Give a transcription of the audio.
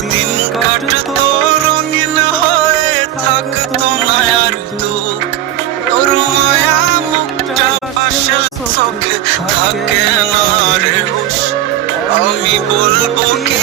দিন কাটতো রঙিন হয়ে, থাকতো না আর দুঃখ। তোর মায়া মুখটা পাশে চোখে থাকে না রে হুশ। আমি বলবো কি